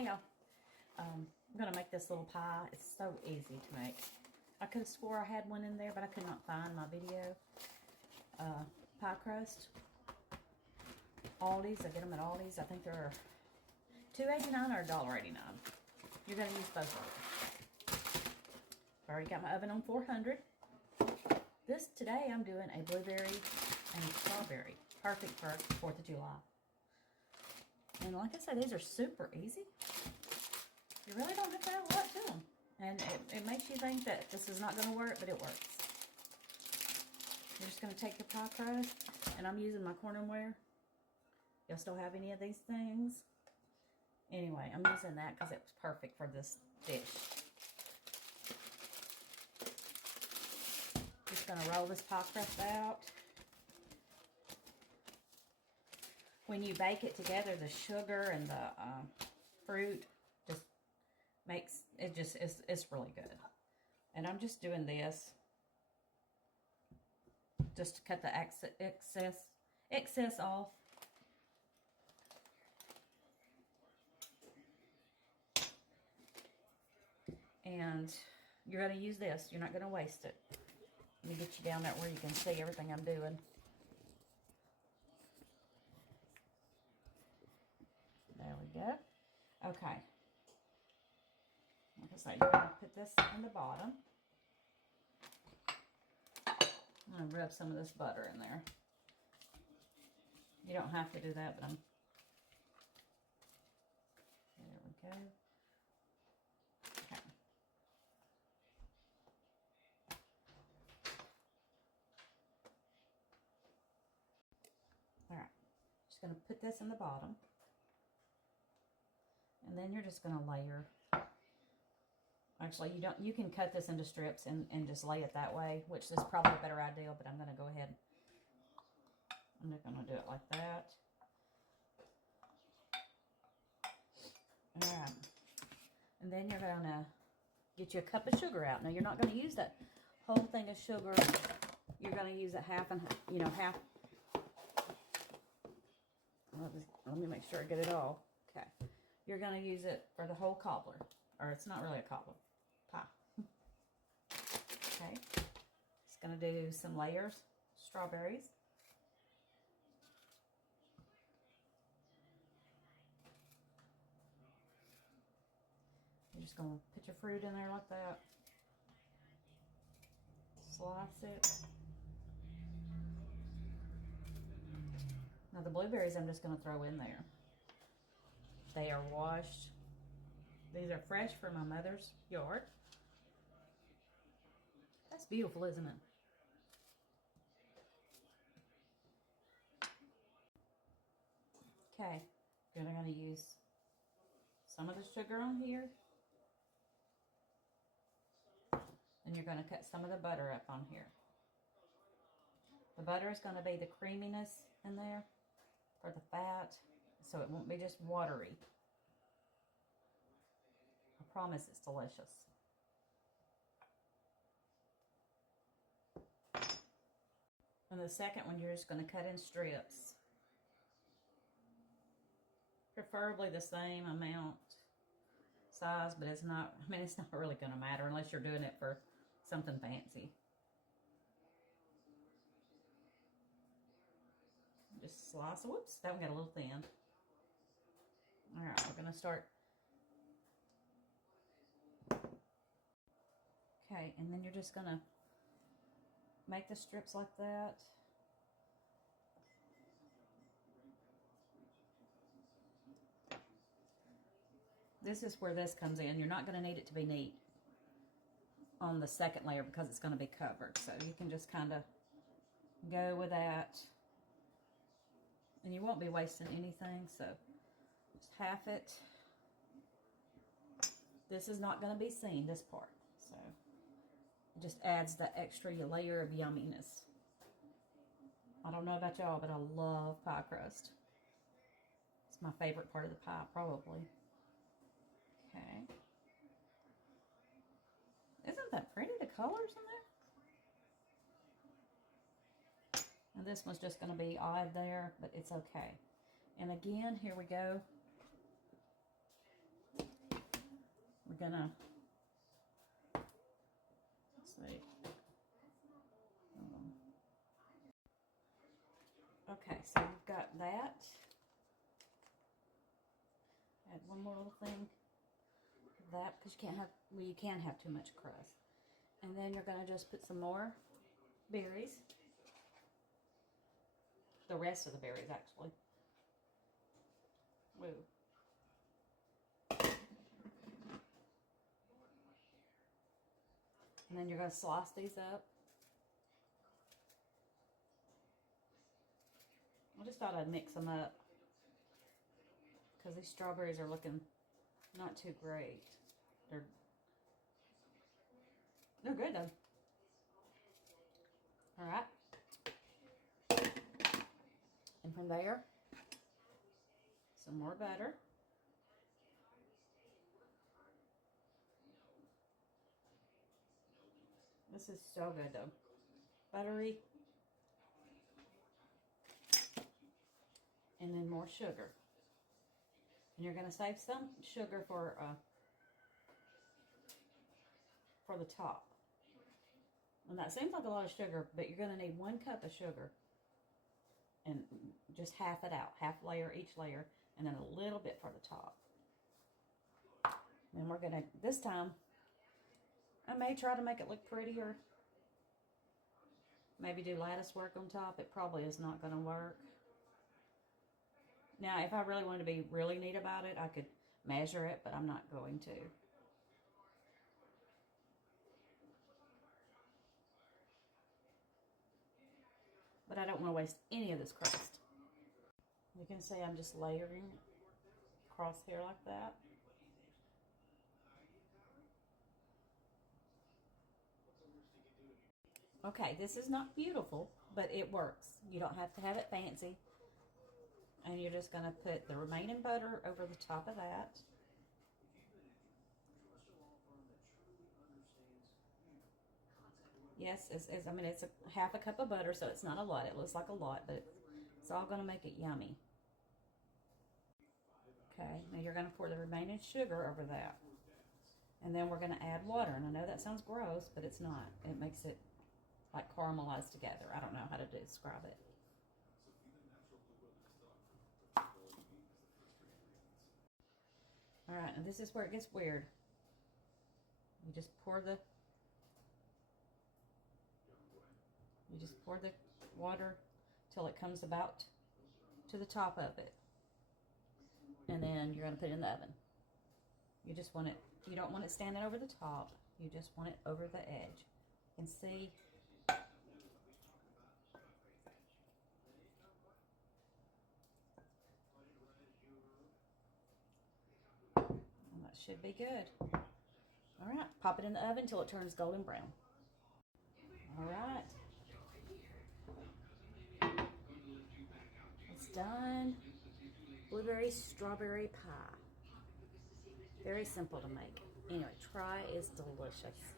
Hey y'all, I'm gonna make this little pie. It's so easy to make. I could have swore I had one in there, but I could not find my video. Pie crust. Aldi's, I get them at Aldi's. I think they're $2.89 or $1.89. You're gonna use both of them. I already got my oven on 400. Today I'm doing a blueberry and strawberry. Perfect for 4th of July. And like I said, these are super easy. You really don't have to have a lot to them. And it makes you think that this is not going to work, but it works. You're just going to take your pie crust, and I'm using my Corningware. Y'all still have any of these things? Anyway, I'm using that because it was perfect for this dish. Just going to roll this pie crust out. When you bake it together, the sugar and the fruit just makes it it's really good. And I'm just doing this just to cut the excess off. And you're going to use this. You're not going to waste it. Let me get you down there where you can see everything I'm doing. There we go. Okay. Like I say, you're going to put this in the bottom. I'm going to rub some of this butter in there. You don't have to do that, but there we go. Okay. All right. Just going to put this in the bottom. And then you're just going to layer. Actually, you can cut this into strips and just lay it that way, which is probably a better idea, but I'm going to go ahead. I'm just going to do it like that. All right. And then you're going to get you a cup of sugar out. Now, you're not going to use that whole thing of sugar. You're going to use it half and, half. Let me make sure I get it all. Okay. You're going to use it for the whole cobbler. Or it's not really a cobbler. Pie. Okay. Just going to do some layers. Strawberries. You're just going to put your fruit in there like that. Slice it. Now the blueberries I'm just going to throw in there. They are washed. These are fresh from my mother's yard. That's beautiful, isn't it? Okay, I'm going to use some of the sugar on here. And you're going to cut some of the butter up on here. The butter is going to be the creaminess in there for the fat, so it won't be just watery. I promise it's delicious. And the second one, you're just going to cut in strips. Preferably the same amount size, but it's not really going to matter unless you're doing it for something fancy. Just slice. Whoops, that one got a little thin. All right, we're going to start. Okay, and then you're just going to make the strips like that. This is where this comes in. You're not going to need it to be neat on the second layer because it's going to be covered. So you can just kind of go with that. And you won't be wasting anything. So just half it. This is not going to be seen, this part. So it just adds that extra layer of yumminess. I don't know about y'all, but I love pie crust. It's my favorite part of the pie, probably. Okay. Isn't that pretty, the colors in there? And this one's just going to be odd there, but it's okay. And again, here we go. gonna, let's see. Okay, so we've got that. Add one more little thing of that, because you can't have, well, you can have too much crust. And then you're gonna just put some more berries. The rest of the berries, actually. Woo. And then you're going to slice these up. I just thought I'd mix them up, because these strawberries are looking not too great. They're good though. All right. And from there, some more butter. This is so good though. Buttery. And then more sugar. And you're going to save some sugar for the top. And that seems like a lot of sugar, but you're going to need 1 cup of sugar. And just half it out. Half layer, each layer. And then a little bit for the top. And we're going to, this time, I may try to make it look prettier. Maybe do lattice work on top. It probably is not going to work. Now, if I really wanted to be really neat about it, I could measure it, but I'm not going to. But I don't want to waste any of this crust. You can see I'm just layering across here like that. Okay, this is not beautiful, but it works. You don't have to have it fancy. And you're just going to put the remaining butter over the top of that. Yes, I mean, it's half a cup of butter, so it's not a lot. It looks like a lot, but it's all going to make it yummy. Okay, now you're going to pour the remaining sugar over that. And then we're going to add water. And I know that sounds gross, but it's not. It makes it like caramelized together. I don't know how to describe it. All right, and this is where it gets weird. You just pour the water till it comes about to the top of it. And then you're going to put it in the oven. You just want it, you don't want it standing over the top. You just want it over the edge. You can see. And that should be good. All right, pop it in the oven until it turns golden brown. All right. It's done. Blueberry strawberry pie. Very simple to make. Anyway, try, it's delicious.